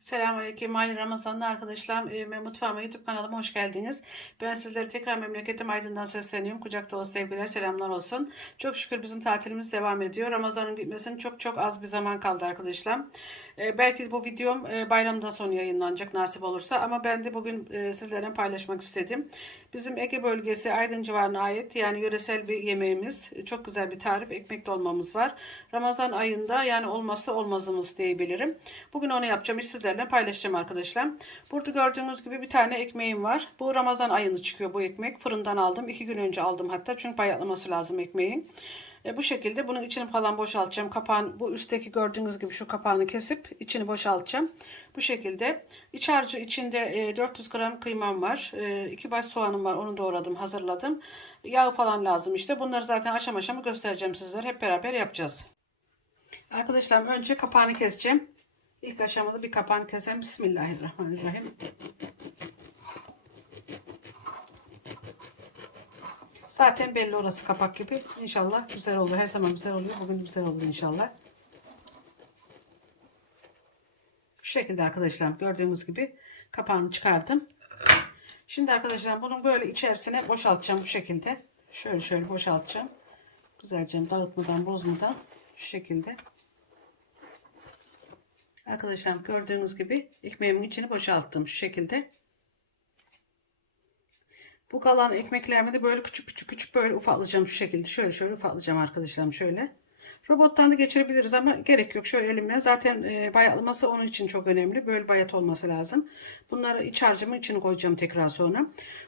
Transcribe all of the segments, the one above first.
Selamünaleyküm. Hayırlı Ramazanlar arkadaşlar. Evime mutfağıma YouTube kanalıma hoş geldiniz. Ben sizlere tekrar memleketim Aydın'dan sesleniyorum. Kucak dolu sevgiler, selamlar olsun. Çok şükür bizim tatilimiz devam ediyor. Ramazan'ın bitmesine çok çok az bir zaman kaldı arkadaşlar. Ee, belki bu videom e, bayramdan sonra yayınlanacak nasip olursa ama ben de bugün e, sizlerle paylaşmak istedim. Bizim Ege bölgesi Aydın civarına ait yani yöresel bir yemeğimiz. Çok güzel bir tarif ekmek dolmamız var. Ramazan ayında yani olmazsa olmazımız diyebilirim. Bugün onu yapacağım. Sizlerle paylaşacağım arkadaşlar. Burada gördüğünüz gibi bir tane ekmeğim var. Bu Ramazan ayını çıkıyor bu ekmek. Fırından aldım. iki gün önce aldım hatta çünkü bayatlaması lazım ekmeğin. E, bu şekilde bunun içini falan boşaltacağım. Kapağını, bu üstteki gördüğünüz gibi şu kapağını kesip içini boşaltacağım. Bu şekilde. İç harcı içinde e, 400 gram kıymam var. E, iki baş soğanım var. Onu doğradım, hazırladım. Yağ falan lazım işte. Bunları zaten aşam aşama göstereceğim sizlere. Hep beraber yapacağız. Arkadaşlar önce kapağını keseceğim. İlk aşamada bir kapağını keselim. Bismillahirrahmanirrahim. Zaten belli orası kapak gibi. İnşallah güzel olur. Her zaman güzel oluyor. Bugün güzel olur inşallah. Şu şekilde arkadaşlar gördüğünüz gibi kapağını çıkardım. Şimdi arkadaşlar bunun böyle içerisine boşaltacağım bu şekilde. Şöyle şöyle boşaltacağım. Güzelce dağıtmadan bozmadan şu şekilde. Arkadaşlar gördüğünüz gibi ekmeğimin içini boşalttım şu şekilde. Bu kalan ekmeklerimi de böyle küçük küçük küçük böyle ufaklayacağım şu şekilde. Şöyle şöyle ufaklayacağım arkadaşlarım şöyle. Robottan da geçirebiliriz ama gerek yok. Şöyle elimle zaten e, bayatlaması onun için çok önemli. Böyle bayat olması lazım. Bunları iç harcımın içine koyacağım tekrar sonra.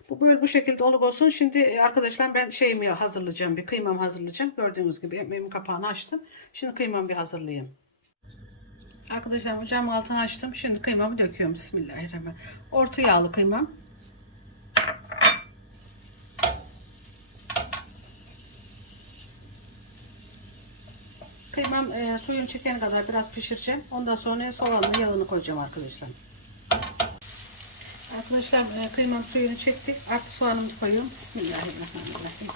Bu böyle bu şekilde oluk olsun. Şimdi e, arkadaşlar ben şeyimi hazırlayacağım. Bir kıymam hazırlayacağım. Gördüğünüz gibi ekmeğimin kapağını açtım. Şimdi kıymamı bir hazırlayayım. Arkadaşlar ocağımın altını açtım. Şimdi kıymamı döküyorum. Bismillahirrahmanirrahim. Orta yağlı kıymam. Kıymam e, suyun çekene kadar biraz pişireceğim. Ondan sonra soğanla yağını koyacağım arkadaşlar. Arkadaşlar e, kıymam suyunu çektik. Artık soğanımı koyuyorum. Bismillahirrahmanirrahim.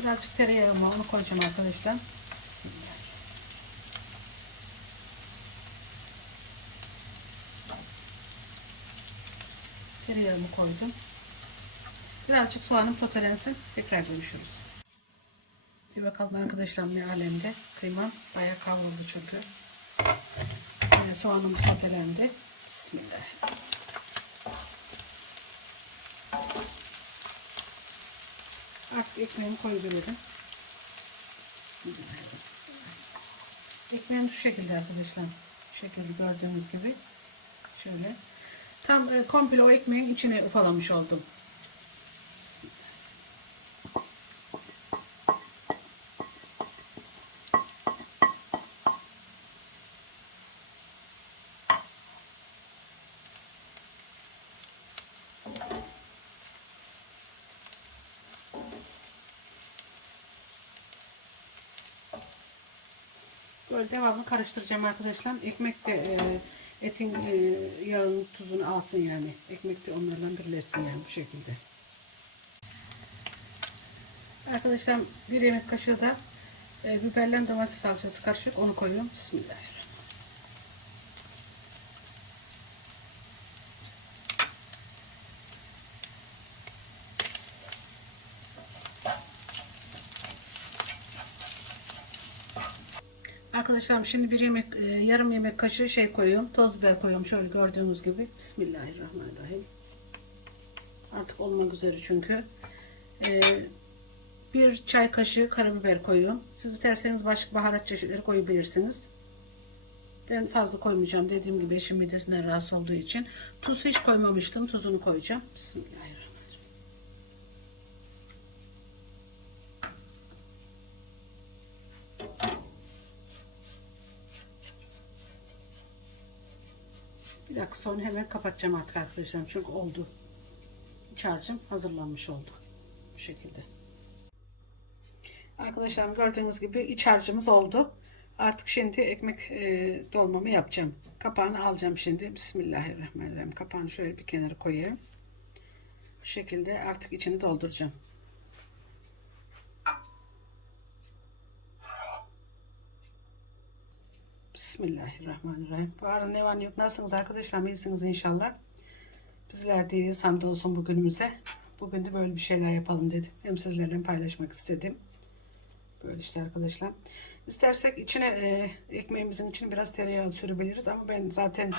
Birazcık tereyağım var. Onu koyacağım arkadaşlar. Tereyağımı koydum. Birazcık soğanım sotelensin. Tekrar görüşürüz. Bir bakalım arkadaşlar ne alemde. Kıymam bayağı kavruldu çünkü. Ee, soğanım sotelendi. Bismillah. Artık ekmeğimi koyabilirim. Bismillahirrahmanirrahim. Ekmeğim şu şekilde arkadaşlar. Şu şekilde gördüğünüz gibi. Şöyle. Tam e, komple o ekmeğin içine ufalamış oldum. Böyle devamlı karıştıracağım arkadaşlar. Ekmek de e, etin e, yağın tuzunu alsın yani. Ekmek de onlarla birleşsin yani bu şekilde. Arkadaşlar bir yemek kaşığı da e, biberle domates salçası karışık onu koyuyorum. Bismillahirrahmanirrahim. Arkadaşlar şimdi bir yemek e, yarım yemek kaşığı şey koyuyorum. Toz biber koyuyorum şöyle gördüğünüz gibi. Bismillahirrahmanirrahim. Artık olmak üzere çünkü. E, bir çay kaşığı karabiber koyuyorum. Siz isterseniz başka baharat çeşitleri koyabilirsiniz. Ben fazla koymayacağım. Dediğim gibi eşim midesinden rahatsız olduğu için. Tuz hiç koymamıştım. Tuzunu koyacağım. Bismillahirrahmanirrahim. Bir dakika sonra hemen kapatacağım artık arkadaşlar. Çünkü oldu. İç harcım hazırlanmış oldu. Bu şekilde. Arkadaşlar gördüğünüz gibi iç harcımız oldu. Artık şimdi ekmek e, dolmamı yapacağım. Kapağını alacağım şimdi. Bismillahirrahmanirrahim. Kapağını şöyle bir kenara koyayım. Bu şekilde artık içini dolduracağım. Bismillahirrahmanirrahim. Arada ne var ne yok. Nasılsınız arkadaşlar? İyisiniz inşallah. Bizler de. Hamdolsun bugünümüze. Bugün de böyle bir şeyler yapalım dedim. Hem sizlerle paylaşmak istedim. Böyle işte arkadaşlar. İstersek içine e, ekmeğimizin içine biraz tereyağı sürebiliriz ama ben zaten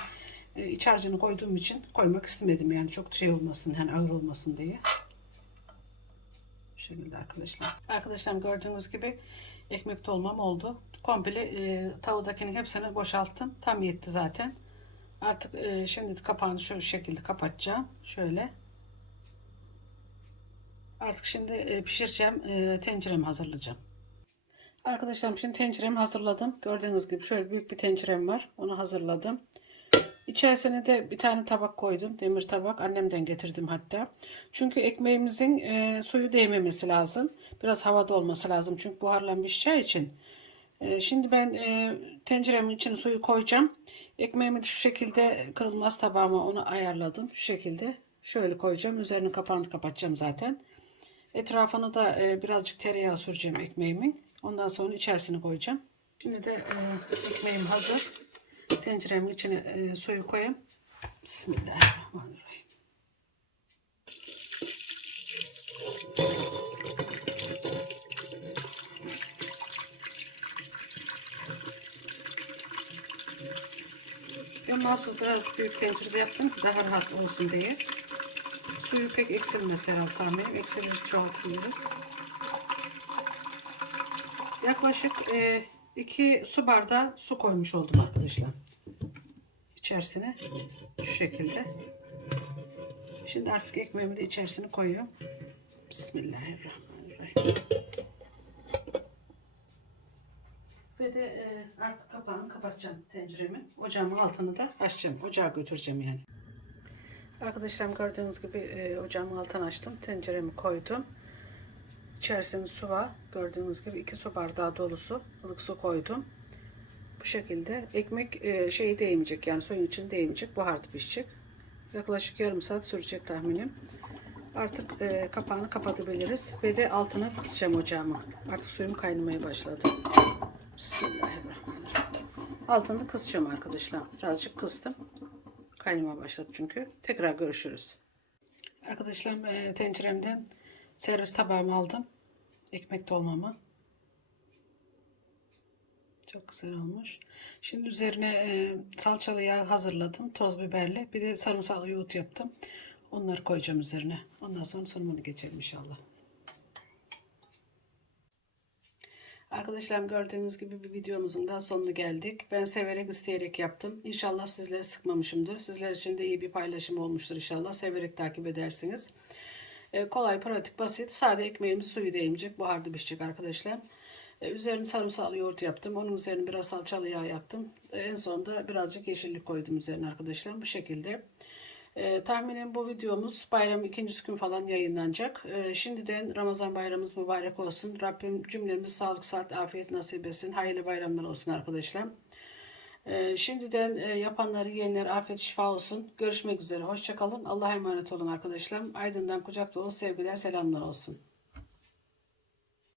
e, iç harcını koyduğum için koymak istemedim yani çok şey olmasın yani ağır olmasın diye. Şekilde arkadaşlar. Arkadaşlar gördüğünüz gibi ekmek dolmam oldu. Komple e, tavudakinin hepsini boşalttım. Tam yetti zaten. Artık e, şimdi kapağını şu şekilde kapatacağım. Şöyle. Artık şimdi e, pişireceğim. E, tenceremi hazırlayacağım. Arkadaşlarım şimdi tenceremi hazırladım. Gördüğünüz gibi şöyle büyük bir tencerem var. Onu hazırladım. İçerisine de bir tane tabak koydum. Demir tabak. Annemden getirdim hatta. Çünkü ekmeğimizin e, suyu değmemesi lazım. Biraz havada olması lazım. Çünkü buharlanmış için. E, şimdi ben e, tenceremin içine suyu koyacağım. Ekmeğimi şu şekilde kırılmaz tabağıma onu ayarladım. Şu şekilde. Şöyle koyacağım. Üzerinin kapağını kapatacağım zaten. Etrafını da e, birazcık tereyağı süreceğim ekmeğimin. Ondan sonra içerisine koyacağım. Şimdi de e, ekmeğim hazır. Tenceremin içine e, suyu koyayım. Bismillahirrahmanirrahim. Ben mahsus biraz büyük tencerede yaptım ki daha rahat olsun diye. Suyu pek eksilmez herhalde tahminim. Eksilmez çoğaltılırız. Yaklaşık 2 su bardağı su koymuş oldum arkadaşlar. İçerisine şu şekilde. Şimdi artık ekmeğimi de içerisine koyuyorum. Bismillahirrahmanirrahim. Ve de e, artık kapağını kapatacağım tenceremin. Ocağımın altını da açacağım. Ocağa götüreceğim yani. Arkadaşlar gördüğünüz gibi e, ocağımın altını açtım. Tenceremi koydum. İçerisinde su var. Gördüğünüz gibi iki su bardağı dolusu ılık su koydum. Bu şekilde ekmek e, şeyi değmeyecek yani suyun içine değmeyecek. Buharda pişecek. Yaklaşık yarım saat sürecek tahminim. Artık e, kapağını kapatabiliriz. Ve de altına kısacağım ocağımı. Artık suyum kaynamaya başladı. Bismillahirrahmanirrahim. Altını kısacağım arkadaşlar. Birazcık kıstım. Kaynamaya başladı çünkü. Tekrar görüşürüz. Arkadaşlar e, tenceremden servis tabağımı aldım. Ekmek dolmamı. Çok güzel olmuş. Şimdi üzerine e, salçalı yağ hazırladım. Toz biberli. Bir de sarımsaklı yoğurt yaptım. Onları koyacağım üzerine. Ondan sonra sunumunu geçelim inşallah. Arkadaşlar gördüğünüz gibi bir videomuzun da sonuna geldik. Ben severek isteyerek yaptım. İnşallah sizleri sıkmamışımdır. Sizler için de iyi bir paylaşım olmuştur inşallah. Severek takip edersiniz. E, kolay, pratik, basit. Sade ekmeğimiz suyu değmeyecek. Buharda pişecek arkadaşlar. E, üzerine sarımsaklı yoğurt yaptım. Onun üzerine biraz salçalı yağ yaktım. E, en sonunda birazcık yeşillik koydum üzerine arkadaşlar. Bu şekilde. E, tahminim bu videomuz bayram ikinci gün falan yayınlanacak. E, şimdiden Ramazan bayramımız mübarek olsun. Rabbim cümlemiz sağlık, saat, afiyet nasip etsin. Hayırlı bayramlar olsun arkadaşlar. E, şimdiden e, yapanları, yiyenler afiyet şifa olsun. Görüşmek üzere. Hoşçakalın. Allah'a emanet olun arkadaşlar. Aydın'dan kucak dolu sevgiler, selamlar olsun.